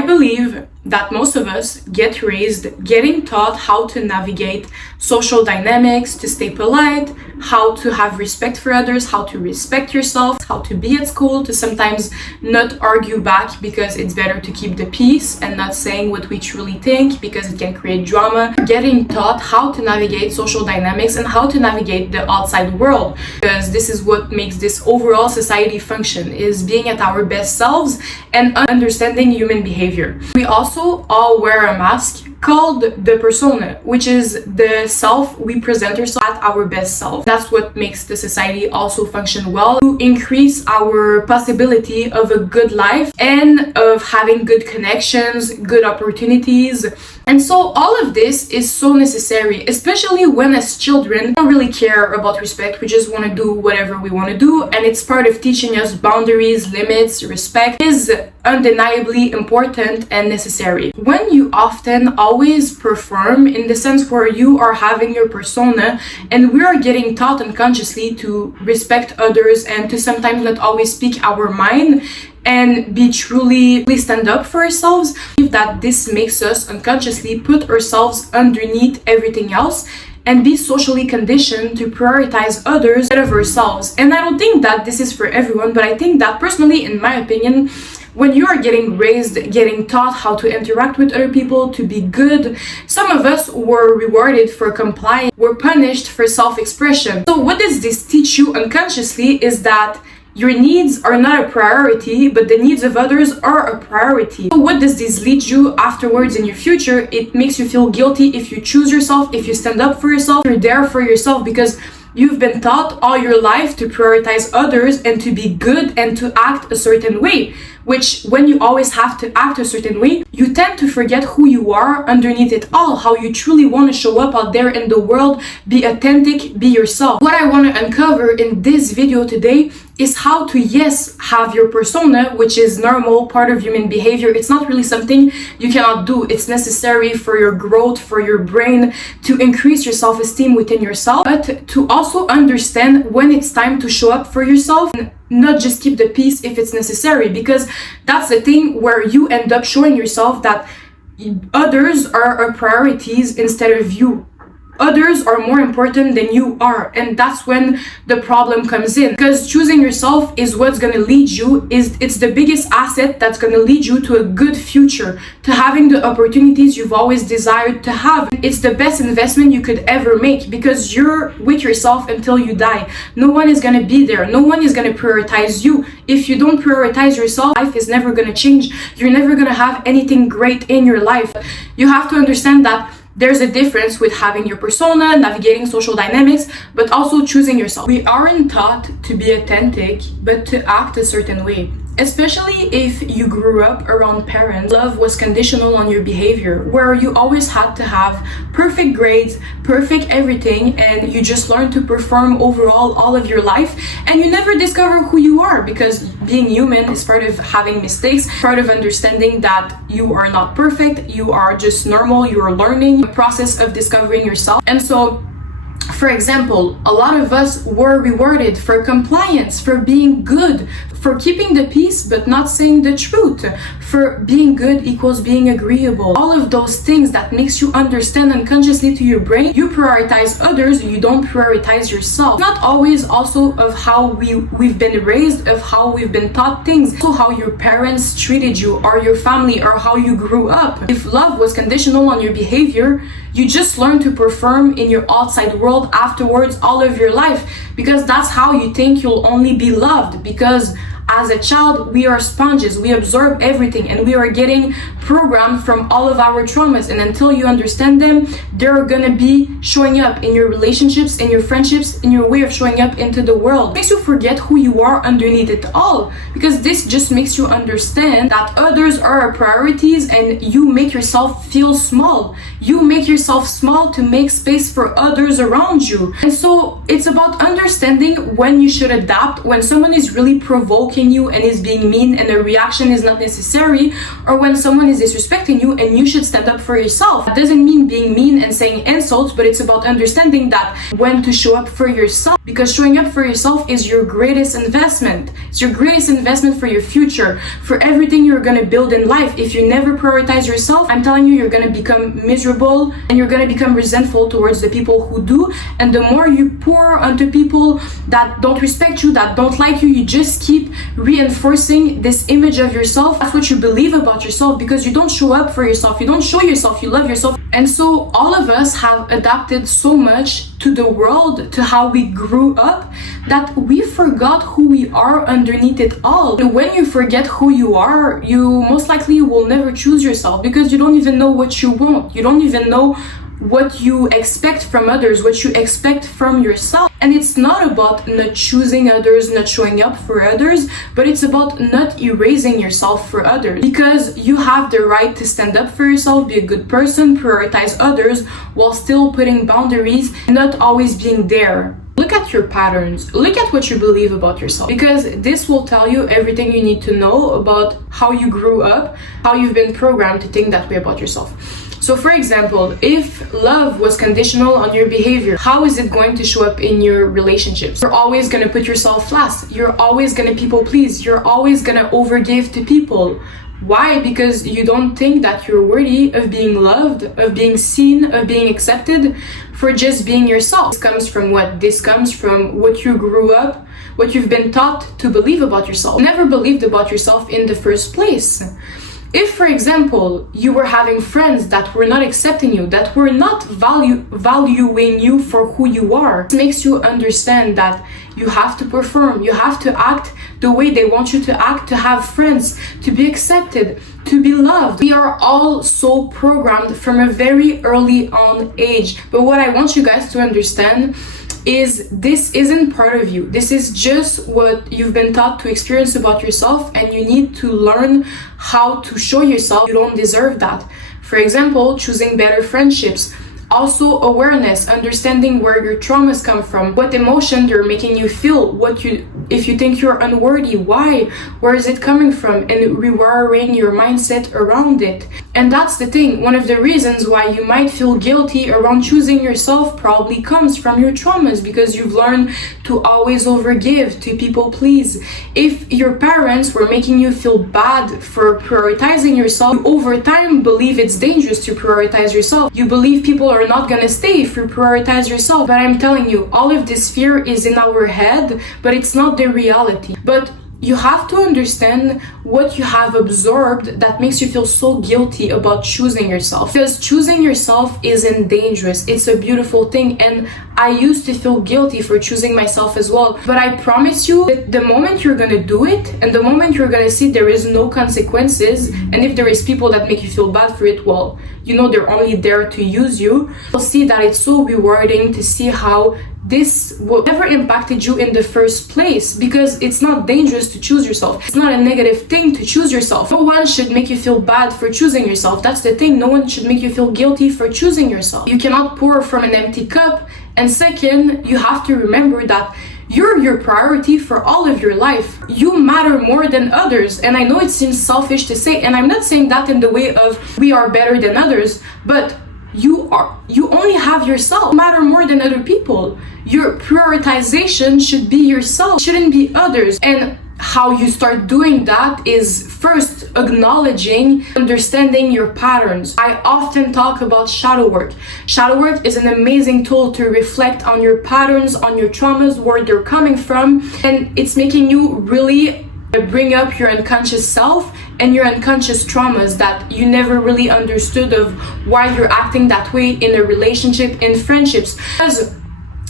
I believe that most of us get raised getting taught how to navigate social dynamics, to stay polite, how to have respect for others, how to respect yourself, how to be at school, to sometimes not argue back because it's better to keep the peace and not saying what we truly think because it can create drama. Getting taught how to navigate social dynamics and how to navigate the outside world, because this is what makes this overall society function, is being at our best selves and understanding human behavior. We also all wear a mask called the persona, which is the self we present ourselves at our best self. That's what makes the society also function well, to increase our possibility of a good life and of having good connections, good opportunities. And so all of this is so necessary, especially when as children we don't really care about respect. We just want to do whatever we want to do, and it's part of teaching us boundaries, limits. Respect is undeniably important and necessary. When you often always perform, in the sense where you are having your persona and we are getting taught unconsciously to respect others and to sometimes not always speak our mind and be truly stand up for ourselves, that this makes us unconsciously put ourselves underneath everything else and be socially conditioned to prioritize others instead of ourselves. And I don't think that this is for everyone, but I think that personally, in my opinion, when you are getting raised, getting taught how to interact with other people, to be good, some of us were rewarded for compliance, were punished for self-expression. So what does this teach you unconsciously is that your needs are not a priority, but the needs of others are a priority. So what does this lead you afterwards in your future? It makes you feel guilty if you choose yourself, if you stand up for yourself, you're there for yourself, because you've been taught all your life to prioritize others and to be good and to act a certain way, which when you always have to act a certain way, you tend to forget who you are underneath it all, how you truly want to show up out there in the world, be authentic, be yourself. What I want to uncover in this video today is how to, yes, have your persona, which is normal, part of human behavior. It's not really something you cannot do. It's necessary for your growth, for your brain, to increase your self-esteem within yourself, but to also understand when it's time to show up for yourself and not just keep the peace if it's necessary, because that's the thing where you end up showing yourself that others are priorities instead of you. Others are more important than you are, and that's when the problem comes in, because choosing yourself is what's going to lead you, it's the biggest asset that's going to lead you to a good future, to having the opportunities you've always desired to have. It's the best investment you could ever make, because you're with yourself until you die. No one is going to be there, no one is going to prioritize you. If you don't prioritize yourself, life is never going to change. You're never going to have anything great in your life. You have to understand that there's a difference with having your persona, navigating social dynamics, but also choosing yourself. We aren't taught to be authentic, but to act a certain way. Especially if you grew up around parents, love was conditional on your behavior, where you always had to have perfect grades, perfect everything, and you just learned to perform overall all of your life, and you never discover who you are, because being human is part of having mistakes, part of understanding that you are not perfect, you are just normal, you are learning, a process of discovering yourself. And so, for example, a lot of us were rewarded for compliance, for being good, for keeping the peace but not saying the truth, for being good equals being agreeable. All of those things that makes you understand unconsciously to your brain, you prioritize others, you don't prioritize yourself. Not always also of how we've been raised, of how we've been taught things, also how your parents treated you, or your family, or how you grew up. If love was conditional on your behavior, you just learn to perform in your outside world afterwards all of your life, because that's how you think you'll only be loved. Because as a child, we are sponges, we absorb everything, and we are getting programmed from all of our traumas, and until you understand them, they're gonna be showing up in your relationships, in your friendships, in your way of showing up into the world. It makes you forget who you are underneath it all, because this just makes you understand that others are priorities, and you make yourself feel small. You make yourself small to make space for others around you. And so it's about understanding when you should adapt, when someone is really provoking attacking you and is being mean and a reaction is not necessary, or when someone is disrespecting you and you should stand up for yourself. That doesn't mean being mean and saying insults, but it's about understanding that when to show up for yourself, because showing up for yourself is your greatest investment. It's your greatest investment for your future, for everything you're gonna build in life. If you never prioritize yourself, I'm telling you, you're gonna become miserable and you're gonna become resentful towards the people who do. And the more you pour onto people that don't respect you, that don't like you, you just keep reinforcing this image of yourself. That's what you believe about yourself, because you don't show up for yourself, you don't show yourself, you love yourself. And so all of us have adapted so much to the world, to how we grew up, that we forgot who we are underneath it all. And when you forget who you are, you most likely will never choose yourself, because you don't even know what you want. You don't even know what you expect from others, what you expect from yourself. And it's not about not choosing others, not showing up for others, but it's about not erasing yourself for others, because you have the right to stand up for yourself, be a good person, prioritize others while still putting boundaries, not always being there. Look at your patterns, look at what you believe about yourself, because this will tell you everything you need to know about how you grew up, how you've been programmed to think that way about yourself. So for example, if love was conditional on your behavior, how is it going to show up in your relationships? You're always going to put yourself last. You're always going to people please. You're always going to overgive to people. Why? Because you don't think that you're worthy of being loved, of being seen, of being accepted for just being yourself. This comes from what? This comes from what you grew up, what you've been taught to believe about yourself. You never believed about yourself in the first place. If, for example, you were having friends that were not accepting you, that were not valuing you for who you are, it makes you understand that you have to perform, you have to act the way they want you to act, to have friends, to be accepted, to be loved. We are all so programmed from a very early on age. But what I want you guys to understand is this isn't part of you. This is just what you've been taught to experience about yourself, and you need to learn how to show yourself you don't deserve that. For example, choosing better friendships. Also awareness, understanding where your traumas come from, what emotion they're making you feel, if you think you're unworthy, why, where is it coming from, and rewiring your mindset around it. And that's the thing, one of the reasons why you might feel guilty around choosing yourself probably comes from your traumas, because you've learned to always overgive, to people please. If your parents were making you feel bad for prioritizing yourself, you over time believe it's dangerous to prioritize yourself. You believe people are not gonna stay if you prioritize yourself. But I'm telling you, all of this fear is in our head, but it's not the reality. But you have to understand what you have absorbed that makes you feel so guilty about choosing yourself. Because choosing yourself isn't dangerous. It's a beautiful thing. And I used to feel guilty for choosing myself as well. But I promise you that the moment you're gonna do it, and the moment you're gonna see there is no consequences, and if there is people that make you feel bad for it, well, you know they're only there to use you, you'll see that it's so rewarding to see how this will never impacted you in the first place, because it's not dangerous to choose yourself. It's not a negative thing to choose yourself. No one should make you feel bad for choosing yourself. That's the thing. No one should make you feel guilty for choosing yourself. You cannot pour from an empty cup. And second, you have to remember that you're your priority for all of your life. You matter more than others. And I know it seems selfish to say, and I'm not saying that in the way of we are better than others, but you only have yourself. You matter more than other people. Your prioritization should be yourself, shouldn't be others. And how you start doing that is first acknowledging, understanding your patterns. I often talk about shadow work. Shadow work is an amazing tool to reflect on your patterns, on your traumas, where they're coming from, and it's making you really bring up your unconscious self and your unconscious traumas that you never really understood of why you're acting that way in a relationship, in friendships. Because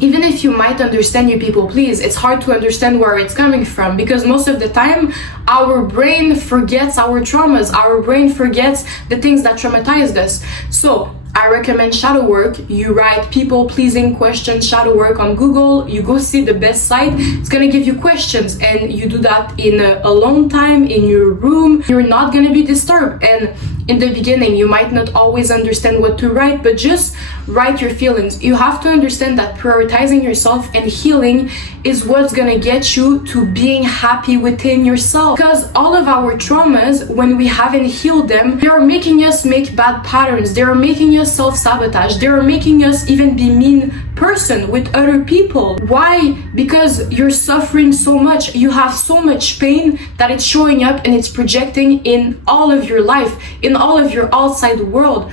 even if you might understand your people please, it's hard to understand where it's coming from, because most of the time our brain forgets our traumas, our brain forgets the things that traumatized us. So I recommend shadow work. You write people pleasing questions, shadow work on Google, you go see the best site, it's gonna give you questions, and you do that in alone time in your room. You're not gonna be disturbed, and in the beginning you might not always understand what to write, but just write your feelings. You have to understand that prioritizing yourself and healing is what's gonna get you to being happy within yourself. Because all of our traumas, when we haven't healed them, they are making us make bad patterns. They are making us self-sabotage. They are making us even be mean person with other people. Why? Because you're suffering so much. You have so much pain that it's showing up and it's projecting in all of your life, in all of your outside world.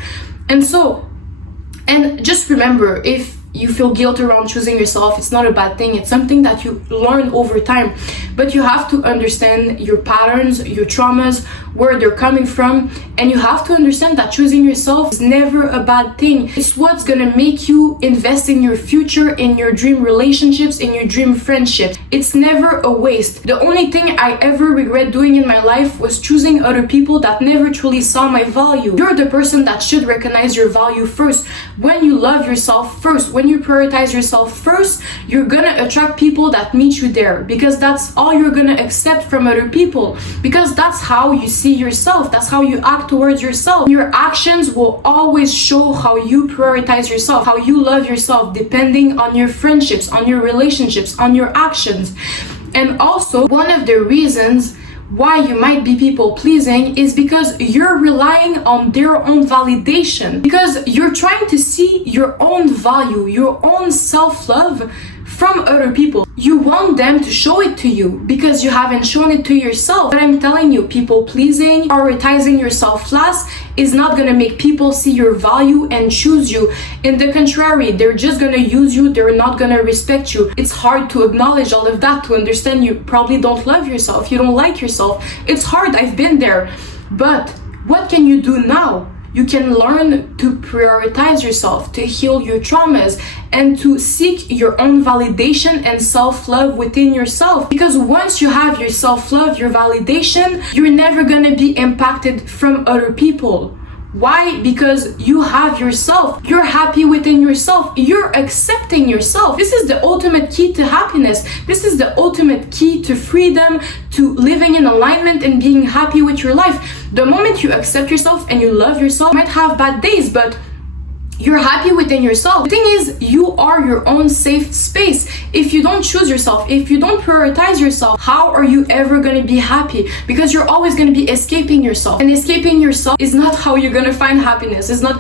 And just remember, if you feel guilt around choosing yourself, it's not a bad thing. It's something that you learn over time. But you have to understand your patterns, your traumas, where they're coming from. And you have to understand that choosing yourself is never a bad thing. It's what's gonna make you invest in your future, in your dream relationships, in your dream friendships. It's never a waste. The only thing I ever regret doing in my life was choosing other people that never truly saw my value. You're the person that should recognize your value first. When you love yourself first, when you prioritize yourself first, you're gonna attract people that meet you there, because that's all you're gonna accept from other people, because that's how you see yourself, that's how you act towards yourself. Your actions will always show how you prioritize yourself, how you love yourself, depending on your friendships, on your relationships, on your actions. And also, one of the reasons why you might be people pleasing is because you're relying on their own validation, because you're trying to see your own value, your own self-love from other people. You want them to show it to you because you haven't shown it to yourself. But I'm telling you, people pleasing, prioritizing yourself last is not gonna make people see your value and choose you. In the contrary, they're just gonna use you, they're not gonna respect you. It's hard to acknowledge all of that, to understand you probably don't love yourself, you don't like yourself. It's hard, I've been there. But what can you do now? You can learn to prioritize yourself, to heal your traumas, and to seek your own validation and self-love within yourself. Because once you have your self-love, your validation, you're never gonna be impacted from other people. Why? Because you have yourself. You're happy within yourself. You're accepting yourself. This is the ultimate key to happiness. This is the ultimate key to freedom, to living in alignment and being happy with your life. The moment you accept yourself and you love yourself, you might have bad days, but you're happy within yourself. The thing is, you are your own safe space. If you don't choose yourself, if you don't prioritize yourself, how are you ever gonna be happy? Because you're always gonna be escaping yourself. And escaping yourself is not how you're gonna find happiness. It's not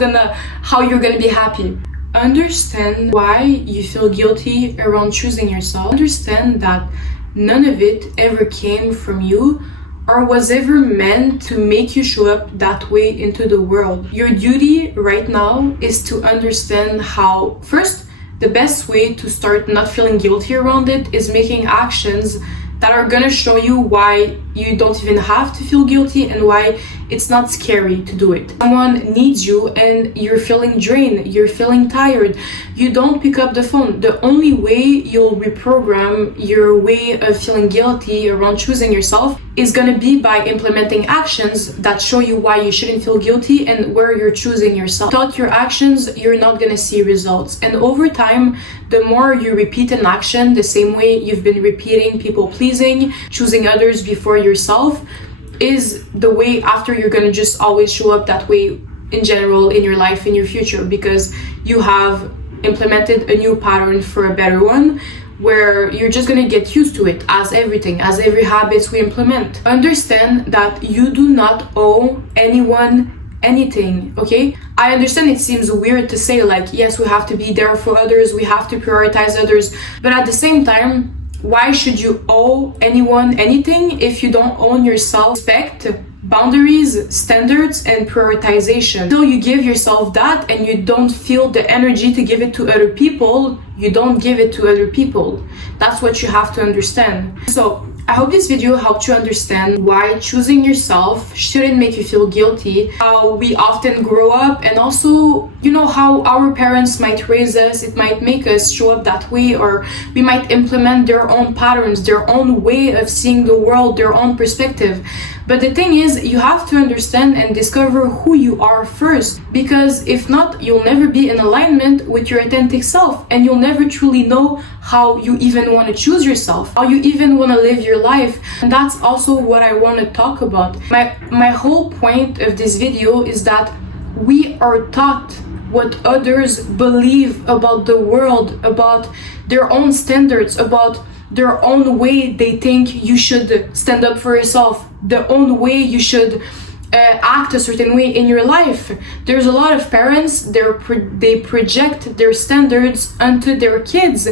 how you're gonna be happy. Understand why you feel guilty around choosing yourself. Understand that none of it ever came from you or was ever meant to make you show up that way into the world. Your duty right now is to understand how, first, the best way to start not feeling guilty around it is making actions that are gonna show you why you don't even have to feel guilty and why it's not scary to do it. Someone needs you and you're feeling drained, you're feeling tired, you don't pick up the phone. The only way you'll reprogram your way of feeling guilty around choosing yourself is gonna be by implementing actions that show you why you shouldn't feel guilty and where you're choosing yourself. Without your actions, you're not gonna see results. And over time, the more you repeat an action the same way you've been repeating people pleasing, choosing others before yourself, is the way after you're gonna just always show up that way in general in your life, in your future, because you have implemented a new pattern for a better one, where you're just gonna get used to it, as everything, as every habits we implement. Understand that you do not owe anyone anything, okay? I understand it seems weird to say, like, yes, we have to be there for others, we have to prioritize others, but at the same time, why should you owe anyone anything if you don't own yourself? Respect, boundaries, standards, and prioritization. Until you give yourself that and you don't feel the energy to give it to other people, you don't give it to other people. That's what you have to understand. So I hope this video helped you understand why choosing yourself shouldn't make you feel guilty, how we often grow up, and also, you know, how our parents might raise us. It might make us show up that way, or we might implement their own patterns, their own way of seeing the world, their own perspective. But the thing is, you have to understand and discover who you are first, because if not, you'll never be in alignment with your authentic self, and you'll never truly know how you even want to choose yourself, how you even want to live your life. And that's also what I want to talk about. My whole point of this video is that we are taught what others believe about the world, about their own standards, about their own way they think you should stand up for yourself, the own way you should act a certain way in your life. There's a lot of parents, they project their standards onto their kids.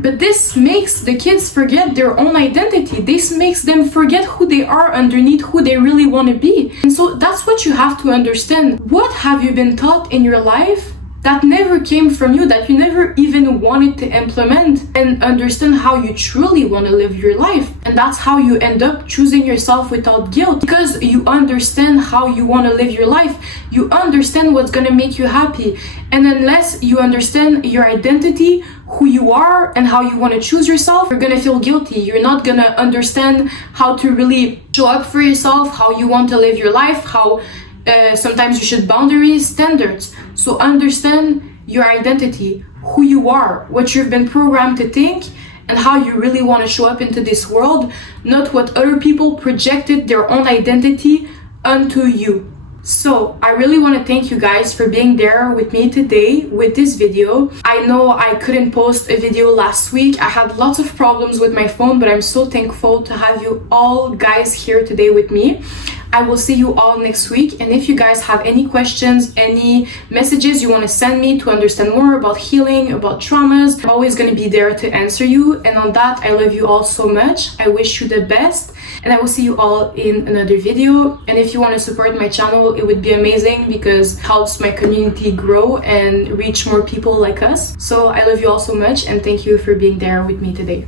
But this makes the kids forget their own identity. This makes them forget who they are underneath, who they really want to be. And so that's what you have to understand. What have you been taught in your life that never came from you, that you never even wanted to implement, and understand how you truly want to live your life? And that's how you end up choosing yourself without guilt, because you understand how you want to live your life. You understand what's going to make you happy. And unless you understand your identity, who you are, and how you want to choose yourself, you're going to feel guilty. You're not going to understand how to really show up for yourself, how you want to live your life, how sometimes you should boundaries, standards. So understand your identity, who you are, what you've been programmed to think, and how you really want to show up into this world, not what other people projected their own identity onto you. So I really want to thank you guys for being there with me today with this video. I know I couldn't post a video last week. I had lots of problems with my phone, but I'm so thankful to have you all guys here today with me. I will see you all next week. And if you guys have any questions, any messages you want to send me to understand more about healing, about traumas, I'm always going to be there to answer you. And on that, I love you all so much. I wish you the best. And I will see you all in another video. And if you want to support my channel, it would be amazing because it helps my community grow and reach more people like us. So I love you all so much and thank you for being there with me today.